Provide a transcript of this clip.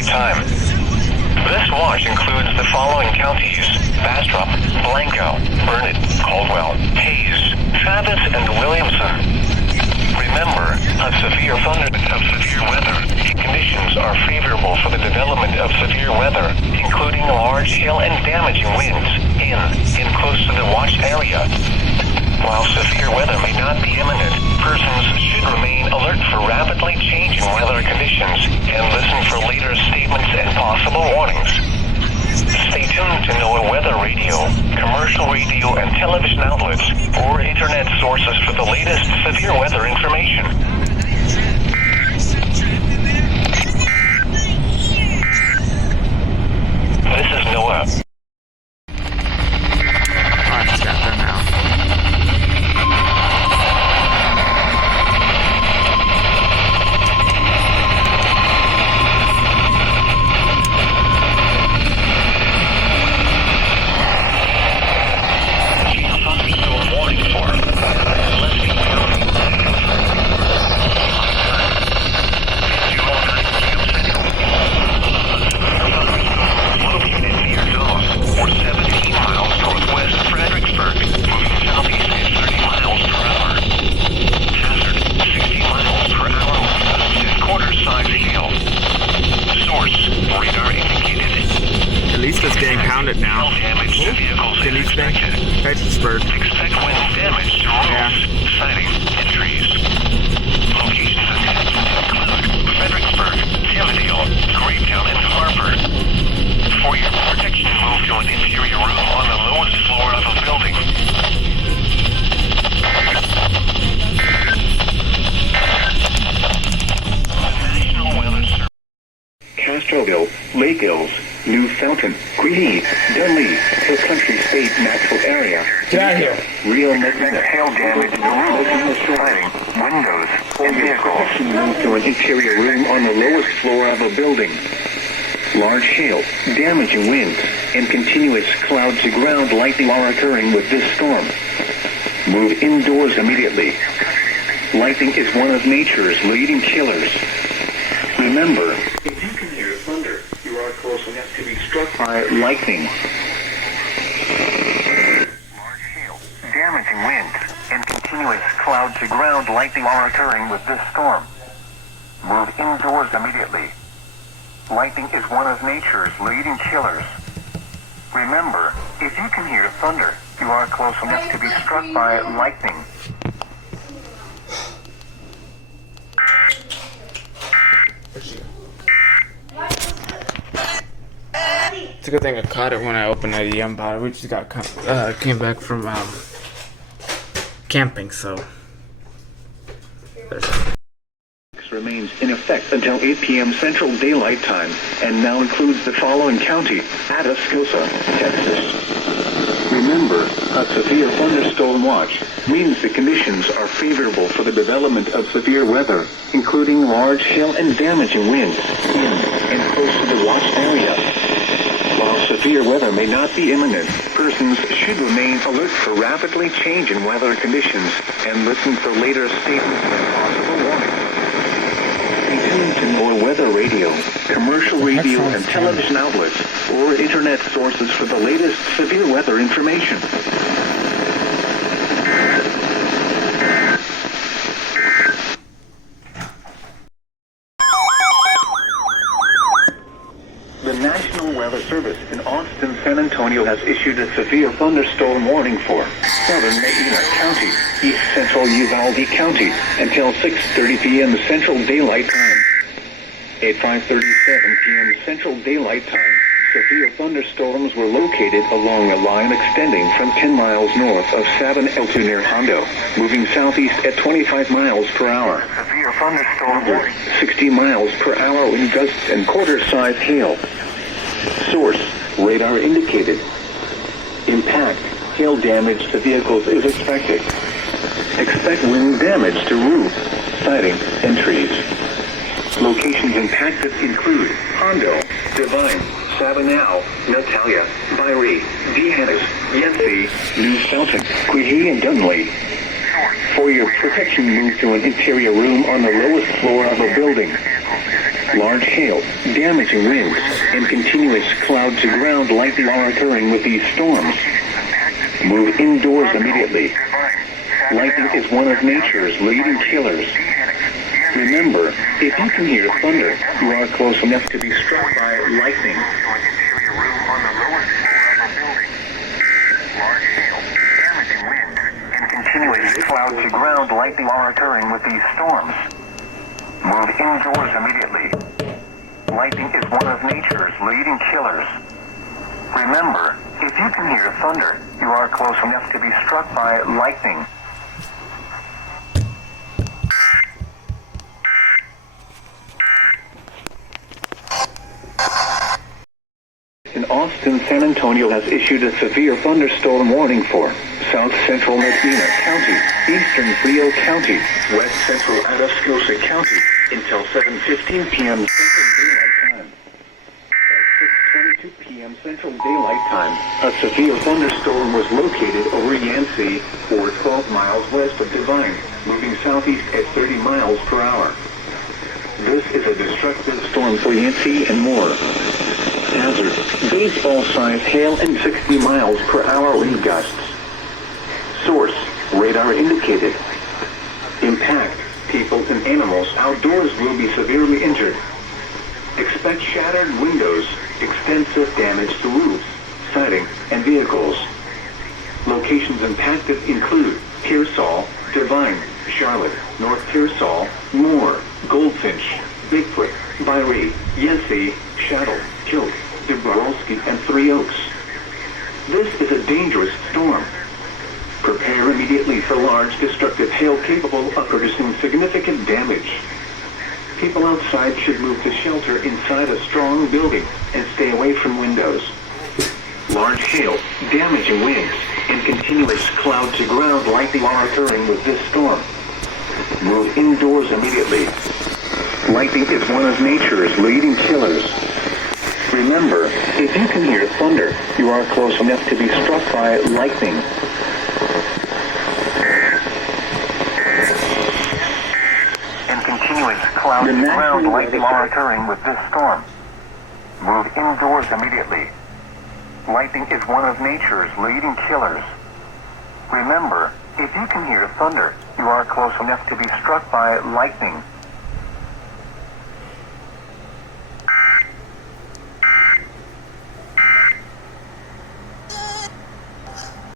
daylight time. This watch includes the following counties: Bastrop, Blanco, Burnett, Caldwell, Hayes, Travis, and Williamson. Remember, severe weather conditions are favorable for the development of severe weather, including large hail and damaging winds in and close to the watch area. While severe weather may not be imminent, persons should remain alert for rapidly changing weather conditions and listen for later statements and possible warnings. Stay tuned to NOAA weather radio, commercial radio and television outlets, or internet sources for the latest severe weather information. This is NOAA. I just got there now. Pittsburgh. Expect wind damage to roofs, siding, and trees. Locations include Fredericksburg, Timothdale, Grapetown, and Harper. For your protection, move to an interior room on the lowest floor of a building. National Weather Service. Castroville, Lake Hills, New Fountain, Greeley, Dunley, Hill Country State Natural Area. Get out of here. Real hail damage to roofs, siding, windows, and vehicles. Move to an interior room on the lowest floor of a building. Large hail, damaging winds, and continuous cloud-to-ground lightning are occurring with this storm. Move indoors immediately. Lightning is one of nature's leading killers. Remember, if you can hear thunder, you are close enough to be struck by lightning. Large hail, damaging winds, and continuous cloud-to-ground lightning are occurring with this storm. Move indoors immediately. Lightning is one of nature's leading killers. Remember, if you can hear thunder, you are close enough to be struck by lightning. It's a good thing I caught it when I opened that EM bottle. We just came back from camping, so there's that. Remains in effect until 8 p.m. Central Daylight Time and now includes the following county: Atascosa, Texas. Remember, a severe thunderstorm watch means the conditions are favorable for the development of severe weather, including large hail and damaging winds in and close to the watch area. While severe weather may not be imminent, persons should remain alert for rapidly changing weather conditions and listen for later statements and possible warnings. Stay tuned to NOAA weather radio, commercial radio and television outlets, or internet sources for the latest severe weather information. The National Weather Service in Austin, San Antonio has issued a severe thunderstorm warning for southern Medina County, east central Uvalde County, until 6:30 p.m. Central Daylight Time. At 5:37 p.m. Central Daylight Time, severe thunderstorms were located along a line extending from 10 miles north of Sabin Elto near Hondo, moving southeast at 25 miles per hour. Severe thunderstorm warning. 60 miles per hour in gusts and quarter-sized hail. Source: radar indicated. Impact: hail damage to vehicles is expected. Expect wind damage to roofs, siding, and trees. Locations impacted include Hondo, Divine, Sabinal, Natalia, Byrie, Dehanis, Yancey, New Fountain, Quihee, and Dunley. For your protection, move to an interior room on the lowest floor of a building. Large hail, damaging winds, and continuous cloud-to-ground lightning are occurring with these storms. Move indoors immediately. Lightning is one of nature's leading killers. Remember, if you can hear thunder, you are close enough to be struck by lightning. Large hail, damaging winds, and continuous cloud-to-ground lightning are occurring with these storms. Move indoors immediately. Lightning is one of nature's leading killers. Remember, if you can hear thunder, you are close enough to be struck by lightning. In Austin, San Antonio has issued a severe thunderstorm warning for South Central Medina County, Eastern Frio County, West Central Atascosa County until 7:15 p.m. Central Daylight Time. At 6:22 p.m. Central Daylight Time, a severe thunderstorm was located over Yancey, or 12 miles west of Divine, moving southeast at 30 miles per hour. This is a destructive storm for Yancey and more. Hazard, baseball-sized hail and 60 miles per hour wind gusts. Source, radar indicated. Impact, people and animals outdoors will be severely injured. Expect shattered windows, extensive damage to roofs, siding, and vehicles. Locations impacted include Pearsall, Divine, Charlotte, North Pearsall, Moore, Goldfinch, Bigfoot, Byrie, Yancey, Shadow, Kilt, Dubrovsky, and Three Oaks. This is a dangerous storm. Prepare immediately for large destructive hail capable of producing significant damage. People outside should move to shelter inside a strong building and stay away from windows. Large hail, damaging winds, and continuous cloud-to-ground lightning are occurring with this storm. Move indoors immediately. Lightning is one of nature's leading killers. Remember, if you can hear thunder, you are close enough to be struck by lightning. And continuous cloud-to-ground lightning are occurring with this storm. Move indoors immediately. Lightning is one of nature's leading killers. Remember, if you can hear thunder, you are close enough to be struck by lightning.